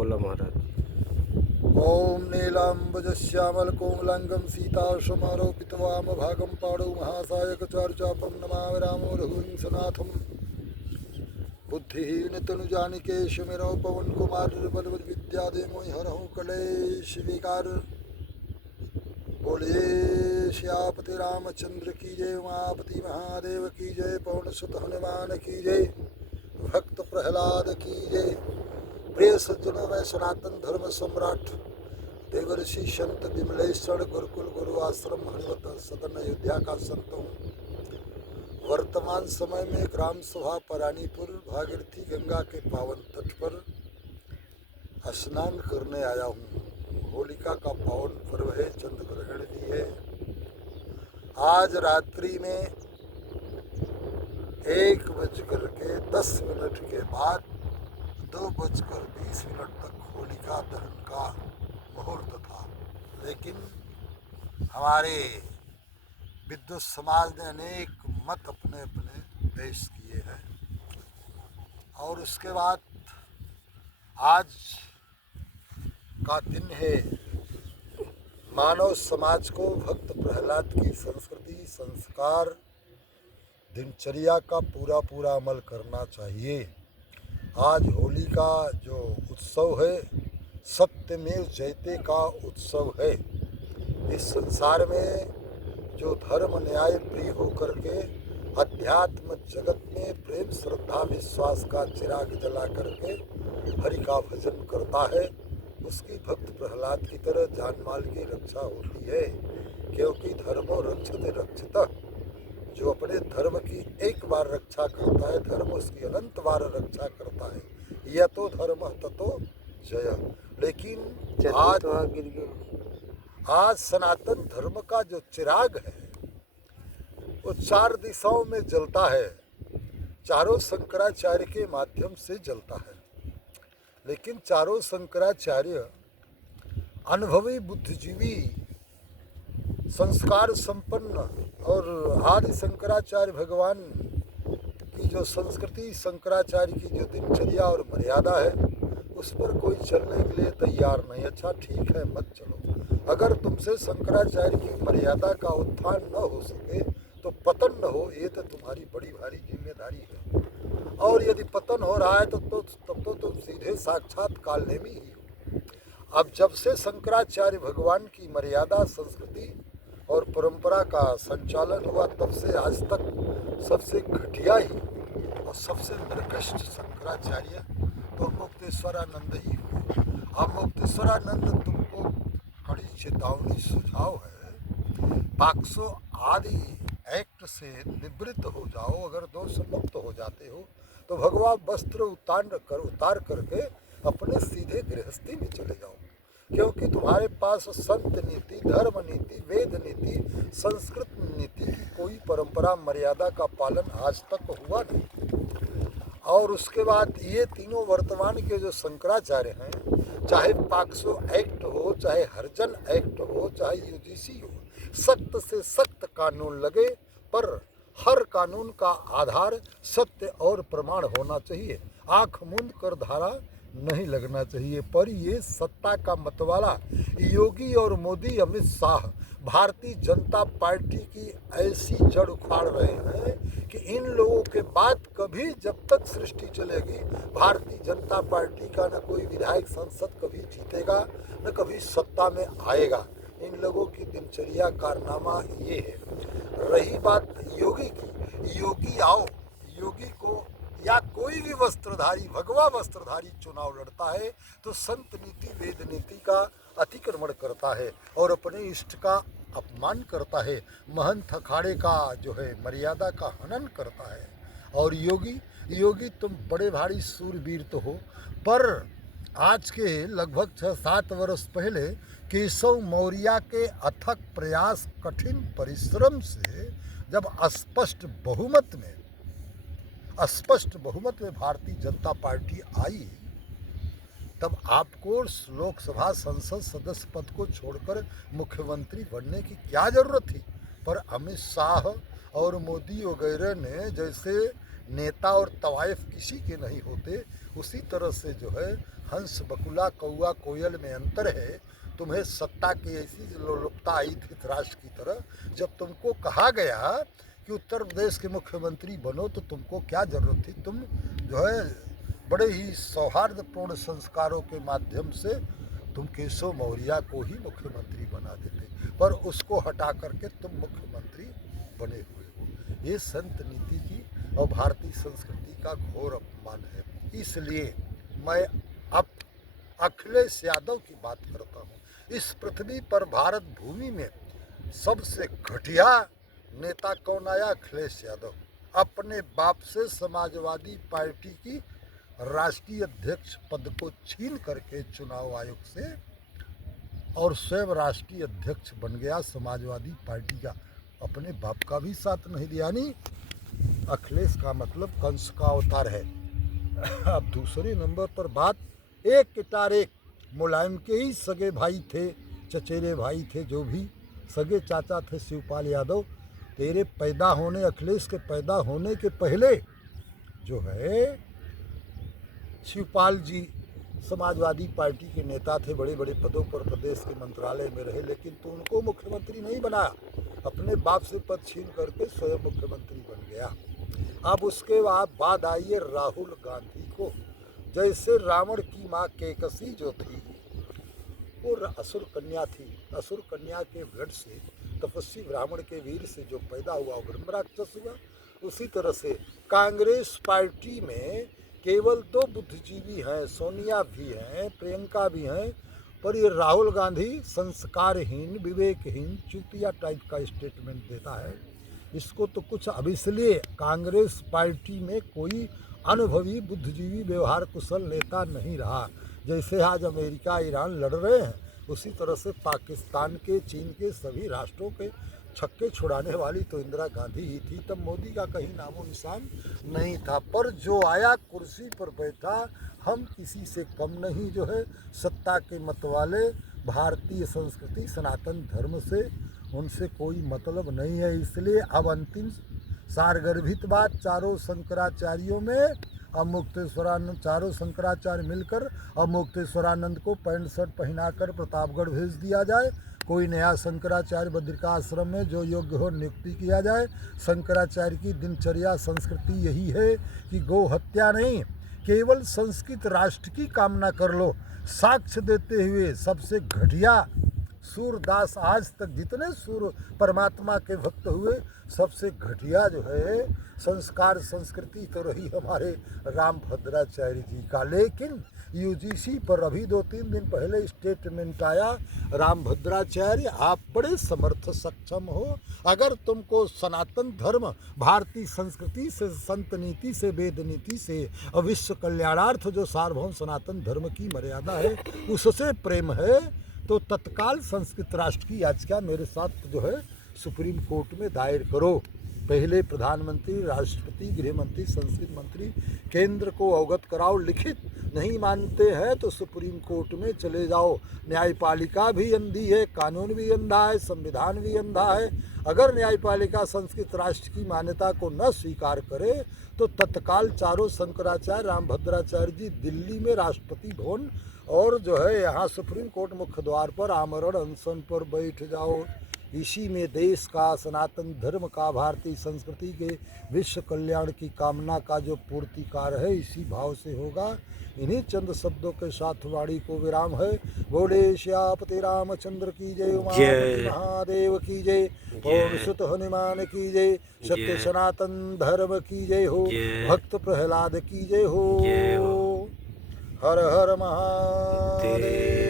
बोला महाराज। ओम नीलाम्बुजश्यामलकोमलाङ्गं सीताशमारोपितवामभागं पाणौ महासायकचारुचापं नमामि रामो रघुवंशनाथं। बुद्धिहीनतनुजानिके सुमिरौ पवनकुमार बलविद्यादे मोहि हरहु कलेश विकार। बोलिए श्यापति रामचंद्र की जय, उमापति महादेव की जय, पवन सुत हनुमान की जय, भक्त प्रहलाद की जय। प्रिय सज्जनों में सनातन धर्म सम्राट देवर्षि संत विमलेश्वर गुरुकुल गुरु आश्रम हरिवत सदन अयोध्या का संत हूँ। वर्तमान समय में ग्राम सभा परानीपुर भागीरथी गंगा के पावन तट पर स्नान करने आया हूँ। होलिका का पावन पर्व है, चंद्र ग्रहण भी है। आज रात्रि में 1:10 के बाद 2:20 तक होलिका दहन का मुहूर्त था, लेकिन हमारे विद्युत समाज ने अनेक मत अपने अपने पेश किए हैं। और उसके बाद आज का दिन है मानव समाज को भक्त प्रहलाद की संस्कृति संस्कार दिनचर्या का पूरा अमल करना चाहिए। आज होली का जो उत्सव है सत्यमेव जयते का उत्सव है। इस संसार में जो धर्म न्याय प्रिय होकर के अध्यात्म जगत में प्रेम श्रद्धा विश्वास का चिराग जला करके हरि का भजन करता है, उसकी भक्त प्रहलाद की तरह जान माल की रक्षा होती है। क्योंकि धर्मो रक्षते रक्षितः, जो अपने धर्म की एक बार रक्षा करता है धर्म उसकी अनंत बार रक्षा करता है। यह तो धर्म ततो जय। लेकिन आज सनातन धर्म का जो चिराग है वो 4 दिशाओं में जलता है, चारों शंकराचार्य के माध्यम से जलता है। लेकिन चारों शंकराचार्य अनुभवी बुद्धिजीवी संस्कार संपन्न और आदि शंकराचार्य भगवान की जो संस्कृति शंकराचार्य की जो दिनचर्या और मर्यादा है उस पर कोई चलने के लिए तैयार नहीं। अच्छा ठीक है, मत चलो। अगर तुमसे शंकराचार्य की मर्यादा का उत्थान न हो सके तो पतन न हो, ये तो तुम्हारी बड़ी भारी जिम्मेदारी है। और यदि पतन हो रहा है तब तो तुम सीधे साक्षात कालनेमी ही हो। अब जब से शंकराचार्य भगवान की मर्यादा संस्कृति और परंपरा का संचालन हुआ तब से आज तक सबसे घटिया ही और सबसे निर्कृष्ट शंकराचार्य तो मुक्तेश्वरानंद ही हुए। अब मुक्तेश्वरानंद तुमको कड़ी चेतावनी सुझाव है, पाक्सो आदि एक्ट से निवृत्त हो जाओ। अगर दोष मुक्त हो जाते हो तो भगवा वस्त्र उतार करके अपने सीधे गृहस्थी में चले जाओ। क्योंकि तुम्हारे पास संत नीति, धर्म नीति, वेद नीति, संस्कृत नीति की कोई परंपरा मर्यादा का पालन आज तक हुआ नहीं। और उसके बाद ये तीनों वर्तमान के जो शंकराचार्य हैं, चाहे पाक्सो एक्ट हो, चाहे हरिजन एक्ट हो, चाहे यूजीसी हो, सख्त से सख्त कानून लगे, पर हर कानून का आधार सत्य और प्रमाण होना चाहिए। आँख मूंद कर धारा नहीं लगना चाहिए। पर ये सत्ता का मतवाला योगी और मोदी, अमित शाह भारतीय जनता पार्टी की ऐसी जड़ उखाड़ रहे हैं कि इन लोगों के बाद कभी जब तक सृष्टि चलेगी भारतीय जनता पार्टी का न कोई विधायक संसद कभी जीतेगा न कभी सत्ता में आएगा। इन लोगों की दिनचर्या कारनामा ये है। रही बात योगी की, योगी आओ, योगी को या कोई भी वस्त्रधारी भगवा वस्त्रधारी चुनाव लड़ता है तो संत नीति वेद नीति का अतिक्रमण करता है और अपने इष्ट का अपमान करता है, महंत अखाड़े का जो है मर्यादा का हनन करता है। और योगी तुम बड़े भारी सूरवीर तो हो, पर आज के लगभग 6-7 वर्ष पहले केशव मौर्य के अथक प्रयास कठिन परिश्रम से जब स्पष्ट बहुमत में भारतीय जनता पार्टी आई, तब आपको लोकसभा संसद सदस्य पद को छोड़कर मुख्यमंत्री बनने की क्या जरूरत थी। पर अमित शाह और मोदी वगैरह ने जैसे नेता और तवाइफ किसी के नहीं होते, उसी तरह से जो है हंस बकुला कौआ कोयल में अंतर है। तुम्हें सत्ता की ऐसी लोलुपता आई थी राष्ट्र की तरह, जब तुमको कहा गया कि उत्तर प्रदेश के मुख्यमंत्री बनो, तो तुमको क्या जरूरत थी? तुम जो है बड़े ही सौहार्दपूर्ण संस्कारों के माध्यम से तुम केशव मौर्य को ही मुख्यमंत्री बना देते, पर उसको हटा करके तुम मुख्यमंत्री बने हुए हो। ये संत नीति की और भारतीय संस्कृति का घोर अपमान है। इसलिए मैं अब अखिलेश यादव की बात करता हूँ। इस पृथ्वी पर भारत भूमि में सबसे घटिया नेता कौन आया? अखिलेश यादव। अपने बाप से समाजवादी पार्टी की राष्ट्रीय अध्यक्ष पद को छीन करके चुनाव आयोग से और स्वयं राष्ट्रीय अध्यक्ष बन गया समाजवादी पार्टी का। अपने बाप का भी साथ नहीं दिया। यानी अखिलेश का मतलब कंस का अवतार है। अब दूसरे नंबर पर बात, एक किटार एक मुलायम के ही सगे भाई थे, चचेरे भाई थे, जो भी सगे चाचा थे शिवपाल यादव। तेरे पैदा होने, अखिलेश के पैदा होने के पहले जो है शिवपाल जी समाजवादी पार्टी के नेता थे, बड़े बड़े पदों पर प्रदेश के मंत्रालय में रहे, लेकिन तो उनको मुख्यमंत्री नहीं बनाया। अपने बाप से पद छीन करके स्वयं मुख्यमंत्री बन गया। अब उसके बाद आइए राहुल गांधी को। जैसे रावण की माँ केकसी जो थी वो असुर कन्या थी, असुर कन्या के ब्लड से तपस्वी ब्राह्मण के वीर से जो पैदा हुआ वो ब्रह्म राक्षस हुआ। उसी तरह से कांग्रेस पार्टी में केवल 2 बुद्धिजीवी हैं, सोनिया भी हैं, प्रियंका भी हैं, पर ये राहुल गांधी संस्कारहीन, विवेकहीन, चुतिया टाइप का स्टेटमेंट देता है। इसको तो कुछ अब इसलिए कांग्रेस पार्टी में कोई अनुभवी बुद्धिजीवी व्यवहार कुशल नेता नहीं रहा। जैसे आज अमेरिका ईरान लड़ रहे हैं, उसी तरह से पाकिस्तान के, चीन के सभी राष्ट्रों के छक्के छुड़ाने वाली तो इंदिरा गांधी ही थी। तब मोदी का कहीं नामो निशान नहीं था। पर जो आया कुर्सी पर बैठा, हम किसी से कम नहीं, जो है सत्ता के मतवाले, भारतीय संस्कृति सनातन धर्म से उनसे कोई मतलब नहीं है। इसलिए अब अंतिम सारगर्भित बात, चारों शंकराचार्यों में अब मुक्तेश्वरानंद, चारों शंकराचार्य मिलकर अब मुक्तेश्वरानंद को पैंट शर्ट पहनाकर प्रतापगढ़ भेज दिया जाए। कोई नया शंकराचार्य बद्रिका आश्रम में जो योग्य हो नियुक्ति किया जाए। शंकराचार्य की दिनचर्या संस्कृति यही है कि गौ हत्या नहीं, केवल संस्कृत राष्ट्र की कामना कर लो। साक्ष्य देते हुए सबसे घटिया सूरदास, आज तक जितने सूर परमात्मा के भक्त हुए, सबसे घटिया जो है संस्कार संस्कृति तो रही हमारे रामभद्राचार्य जी का। लेकिन यूजीसी पर अभी 2-3 दिन पहले स्टेटमेंट आया, रामभद्राचार्य आप बड़े समर्थ सक्षम हो, अगर तुमको सनातन धर्म, भारतीय संस्कृति से, संत नीति से, वेद नीति से और विश्व कल्याणार्थ जो सार्वभौम सनातन धर्म की मर्यादा है उससे प्रेम है, तो तत्काल संस्कृत राष्ट्र की याचिका मेरे साथ जो है सुप्रीम कोर्ट में दायर करो। पहले प्रधानमंत्री, राष्ट्रपति, गृह मंत्री, संस्कृत मंत्री केंद्र को अवगत कराओ लिखित। नहीं मानते हैं तो सुप्रीम कोर्ट में चले जाओ। न्यायपालिका भी अंधी है, कानून भी अंधा है, संविधान भी अंधा है। अगर न्यायपालिका संस्कृत राष्ट्र की मान्यता को न स्वीकार करे तो तत्काल चारों शंकराचार्य, रामभद्राचार्य जी दिल्ली में राष्ट्रपति भवन और जो है यहाँ सुप्रीम कोर्ट मुख्य द्वार पर आमरण अनशन पर बैठ जाओ। इसी में देश का, सनातन धर्म का, भारतीय संस्कृति के विश्व कल्याण की कामना का जो पूर्तिकार है, इसी भाव से होगा। इन्हीं चंद शब्दों के साथ वाणी को विराम है। बोले श्यापति रामचंद्र की जय, उमापति महादेव की जय, पवन सुत हनुमान की जय, सत्य सनातन धर्म की जय हो, भक्त प्रहलाद की जय हो। हर हर महादेव।